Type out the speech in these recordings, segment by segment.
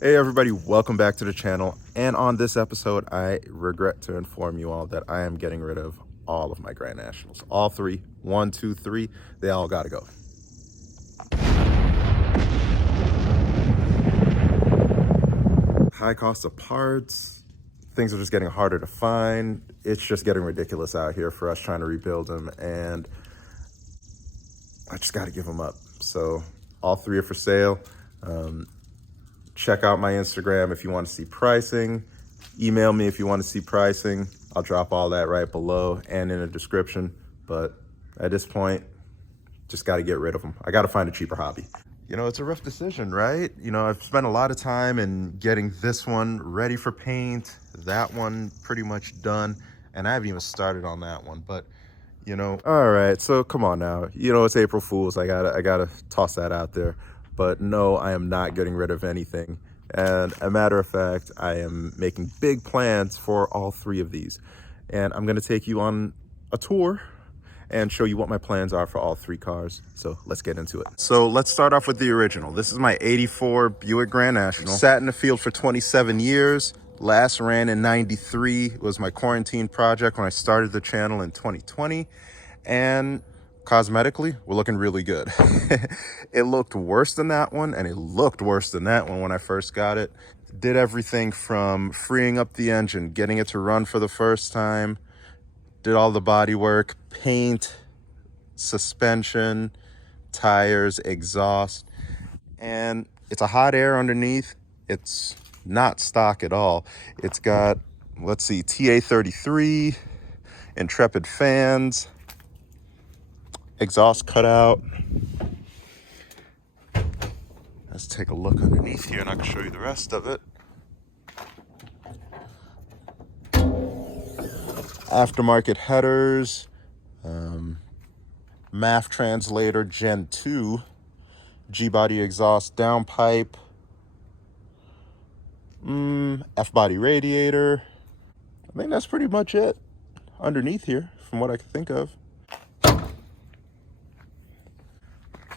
Hey everybody, welcome back to the channel. And on this episode, I regret to inform you all that I am getting rid of all of my Grand Nationals. All three, 1, 2, 3, they all gotta go. High cost of parts, things are just getting harder to find. It's just getting ridiculous out here for us trying to rebuild them, and I just gotta give them up. So all three are for sale. Check out my Instagram if you want to see pricing. Email me if you want to see pricing. I'll drop all that right below and in the description. But at this point, just got to get rid of them. I got to find a cheaper hobby. You know, it's a rough decision, right? You know, I've spent a lot of time in getting this one ready for paint, that one pretty much done, and I haven't even started on that one. But you know, all right, so come on now. You know, it's April Fool's. I gotta toss that out there. But no, I am not getting rid of anything. And a matter of fact, I am making big plans for all three of these. And I'm gonna take you on a tour and show you what my plans are for all three cars. So let's get into it. So let's start off with the original. This is my 84 Buick Grand National. Sat in the field for 27 years. Last ran in 93. It was my quarantine project when I started the channel in 2020. And cosmetically, we're looking really good. It looked worse than that one, and it looked worse than that one when I first got it. Did everything from freeing up the engine, getting it to run for the first time, did all the body work, paint, suspension, tires, exhaust, and it's a hot air underneath. It's not stock at all. It's got, let's see, TA33, Intrepid fans, exhaust cutout. Let's take a look underneath here and I can show you the rest of it. Aftermarket headers, MAF translator Gen 2, G-body exhaust downpipe, F-body radiator. I think that's pretty much it underneath here from what I can think of.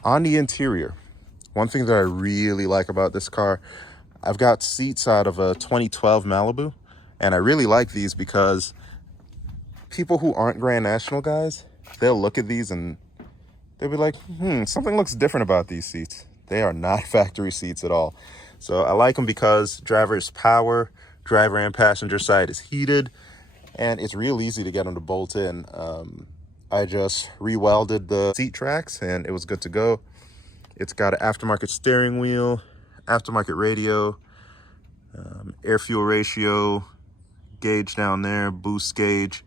On the interior, one thing that I really like about this car, I've got seats out of a 2012 Malibu, and I really like these because people who aren't Grand National guys, they'll look at these and they'll be like, something looks different about these seats. They are not factory seats at all. So I like them because driver's power, driver and passenger side is heated, and it's real easy to get them to bolt in. I just re-welded the seat tracks and it was good to go. It's got an aftermarket steering wheel, aftermarket radio, air fuel ratio, gauge down there, boost gauge,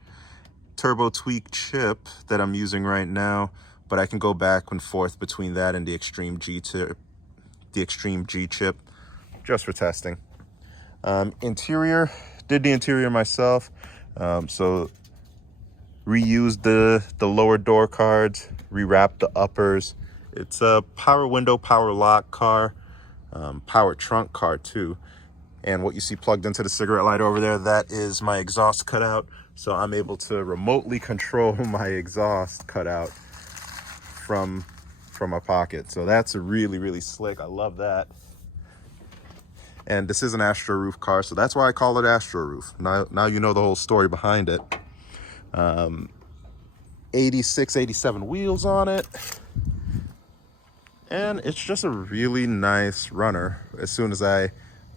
turbo tweak chip that I'm using right now, but I can go back and forth between that and the Extreme G chip just for testing. Interior, did the interior myself. So reused the lower door cards, rewrapped the uppers. It's a power window, power lock car, power trunk car too. And what you see plugged into the cigarette lighter over there, that is my exhaust cutout. So I'm able to remotely control my exhaust cutout from my pocket. So that's really, really slick. I love that. And this is an Astro Roof car, so that's why I call it Astro Roof. Now you know the whole story behind it. 86, 87 wheels on it. And it's just a really nice runner as soon as I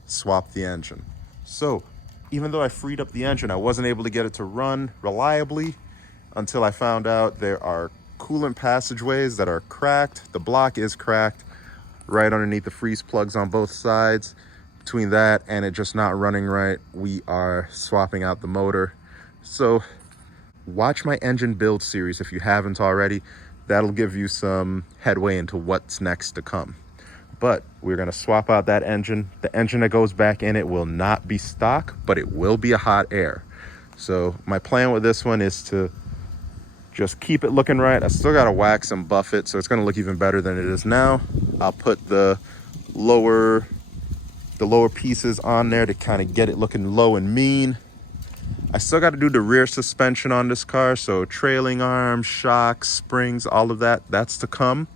swap the engine. So even though I freed up the engine, I wasn't able to get it to run reliably until I found out there are coolant passageways that are cracked. The block is cracked right underneath the freeze plugs on both sides. Between that and it just not running right, we are swapping out the motor. So watch my engine build series if you haven't already. That'll give you some headway into what's next to come. But we're gonna swap out that engine. The engine that goes back in it will not be stock, but it will be a hot air. So my plan with this one is to just keep it looking right. I still gotta wax and buff it, so it's gonna look even better than it is now. I'll put the lower pieces on there to kind of get it looking low and mean. I still got to do the rear suspension on this car, so trailing arms, shocks, springs, all of that, that's to come.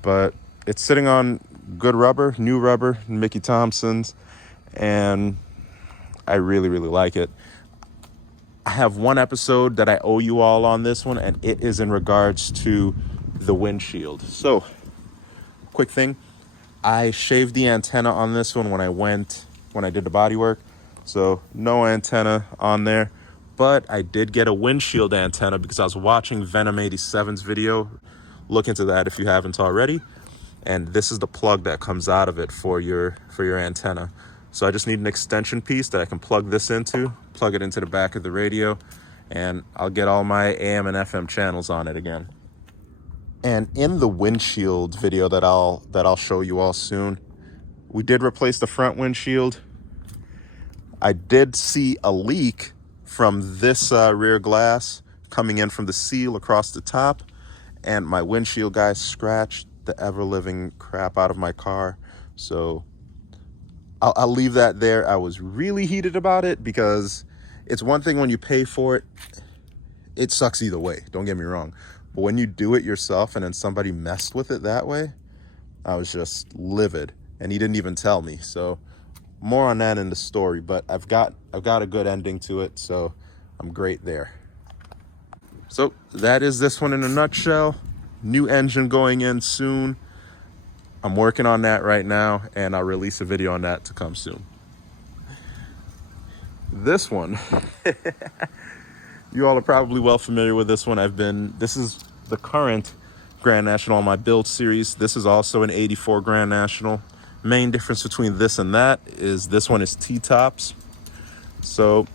But it's sitting on good rubber, new rubber, Mickey Thompson's, and I really, really like it. I have one episode that I owe you all on this one, and it is in regards to the windshield. So, quick thing, I shaved the antenna on this one when I did the body work. So, no antenna on there. But I did get a windshield antenna because I was watching Venom 87's video. Look into that if you haven't already. And this is the plug that comes out of it for your antenna. So I just need an extension piece that I can plug this into, plug it into the back of the radio, and I'll get all my AM and FM channels on it again. And in the windshield video that I'll show you all soon, we did replace the front windshield. I did see a leak from this rear glass coming in from the seal across the top, and my windshield guy scratched the ever-living crap out of my car. So I'll leave that there. I was really heated about it because it's one thing when you pay for it. It sucks either way, don't get me wrong. But when you do it yourself and then somebody messed with it that way, I was just livid. And he didn't even tell me. So more on that in the story. But I've got a good ending to it, so I'm great there. So that is this one in a nutshell. New engine going in soon. I'm working on that right now, and I'll release a video on that to come soon. This one, you all are probably well familiar with this one. This is the current Grand National on my build series. This is also an 84 Grand National. Main difference between this and that is this one is T-tops. So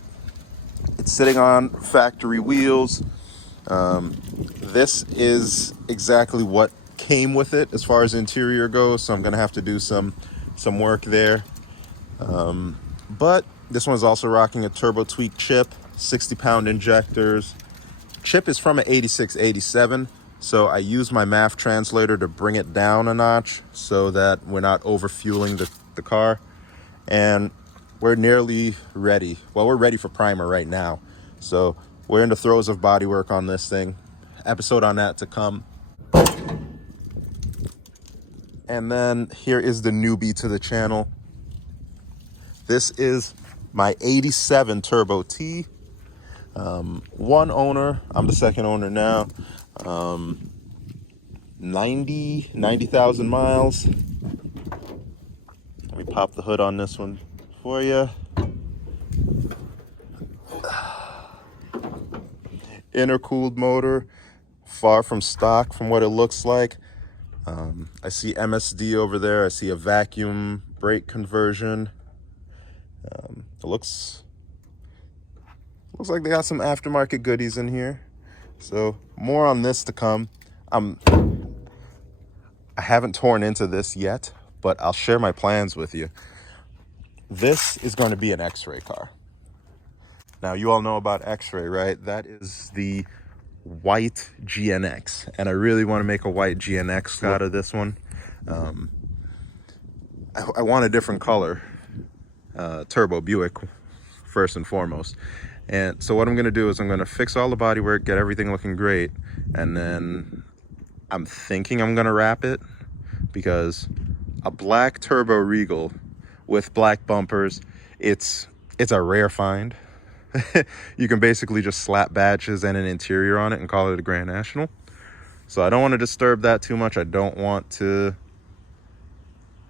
it's sitting on factory wheels. This is exactly what came with it as far as interior goes, so I'm gonna have to do some work there. But this one's also rocking a turbo tweak chip, 60-pound injectors. Chip is from an 86-87, so I use my MAF translator to bring it down a notch so that we're not over-fueling the car. And we're nearly ready. Well, we're ready for primer right now. So we're in the throes of body work on this thing. Episode on that to come. And then here is the newbie to the channel. This is my 87 Turbo T. One owner, I'm the second owner now. 90,000 miles. Let me pop the hood on this one for you. Intercooled motor, far from stock from what it looks like. I see MSD over there. I see a vacuum brake conversion. It looks like they got some aftermarket goodies in here. So more on this to come. I haven't torn into this yet, but I'll share my plans with you. This is going to be an X-ray car. Now, you all know about X-ray, right? That is the white GNX, and I really want to make a white GNX out of this one. I want a different color, turbo Buick first and foremost. And so what I'm going to do is I'm going to fix all the bodywork, get everything looking great, and then I'm thinking I'm going to wrap it, because a black turbo Regal with black bumpers, it's a rare find. You can basically just slap badges and an interior on it and call it a Grand National. So I don't want to disturb that too much. I don't want to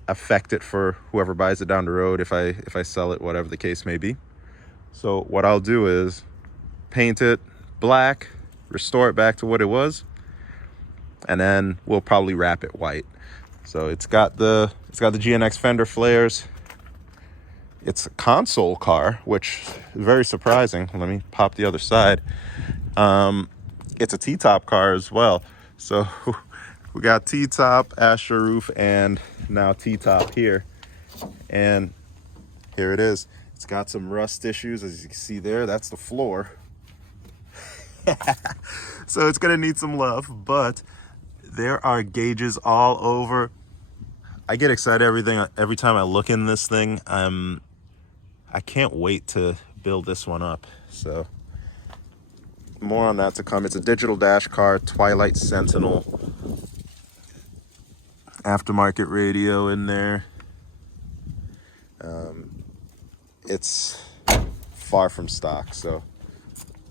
affect it for whoever buys it down the road if I sell it, whatever the case may be. So what I'll do is paint it black, restore it back to what it was, and then we'll probably wrap it white. So it's got the GNX fender flares. It's a console car, which is very surprising. Let me pop the other side. It's a T-top car as well. So we got T-top, Astro roof, and now T-top here. And here it is. It's got some rust issues, as you can see there. That's the floor. So it's gonna need some love, but there are gauges all over. I get excited every time I look in this thing. I can't wait to build this one up. So more on that to come. It's a digital dash car, Twilight Sentinel. aftermarket radio in there. It's far from stock, so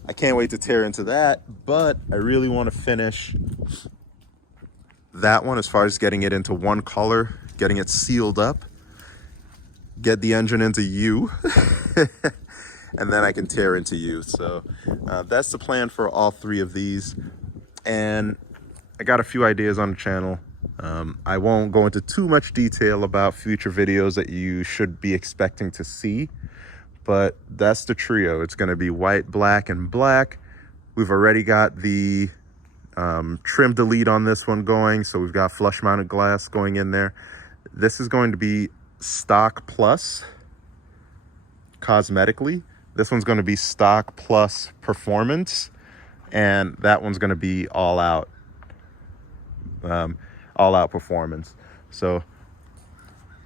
I can't wait to tear into that, but I really want to finish that one as far as getting it into one color, getting it sealed up, get the engine into U, and then I can tear into U. So that's the plan for all three of these. And I got a few ideas on the channel. I won't go into too much detail about future videos that you should be expecting to see, but that's the trio. It's going to be white, black, and black. We've already got the trim delete on this one going, so we've got flush mounted glass going in there. This is going to be stock plus cosmetically. This one's going to be stock plus performance, and that one's going to be all out performance. So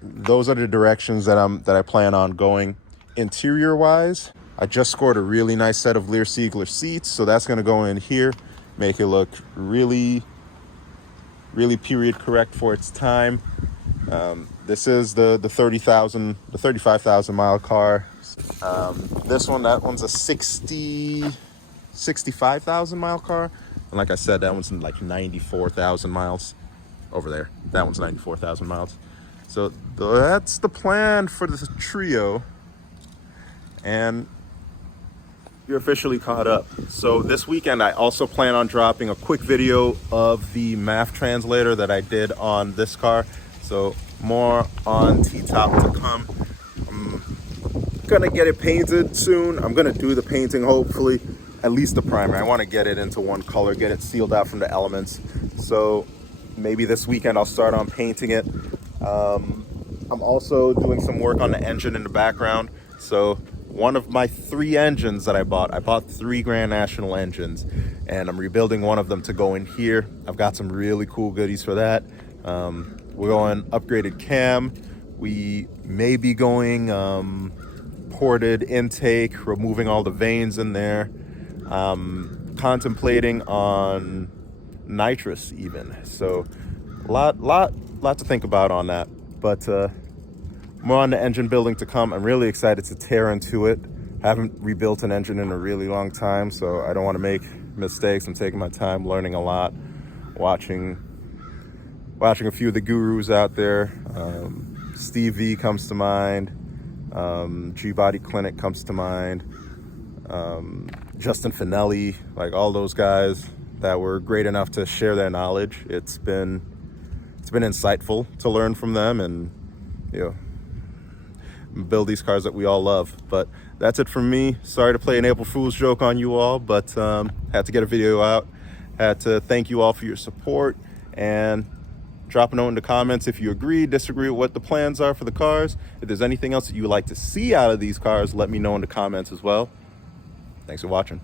those are the directions that I plan on going. Interior wise, I just scored a really nice set of Lear Siegler seats, so that's going to go in here, make it look really period correct for its time. This is the 35,000 mile car. That one's a 65,000 mile car, and like I said, that one's like 94,000 miles over there. That one's 94,000 miles. So that's the plan for the trio, and you're officially caught up. So this weekend I also plan on dropping a quick video of the math translator that I did on this car. So more on T-Top to come. I'm gonna get it painted soon. I'm gonna do the painting, hopefully, at least the primer. I want to get it into one color, get it sealed out from the elements. So maybe this weekend I'll start on painting it. I'm also doing some work on the engine in the background. So one of my 3 engines that I bought 3 Grand National engines, and I'm rebuilding one of them to go in here. I've got some really cool goodies for that. We're going upgraded cam. We may be going ported intake, removing all the vanes in there. Contemplating on nitrous even. So lot to think about on that. But more on the engine building to come. I'm really excited to tear into it. Haven't rebuilt an engine in a really long time, so I don't want to make mistakes. I'm taking my time, learning a lot, watching a few of the gurus out there. Steve V comes to mind. G-Body Clinic comes to mind. Justin Finelli, like all those guys that were great enough to share their knowledge. It's been insightful to learn from them and, build these cars that we all love. But that's it from me. Sorry to play an April Fool's joke on you all, but had to get a video out. Had to thank you all for your support, and drop a note in the comments if you agree, disagree with what the plans are for the cars. If there's anything else that you would like to see out of these cars, let me know in the comments as well. Thanks for watching.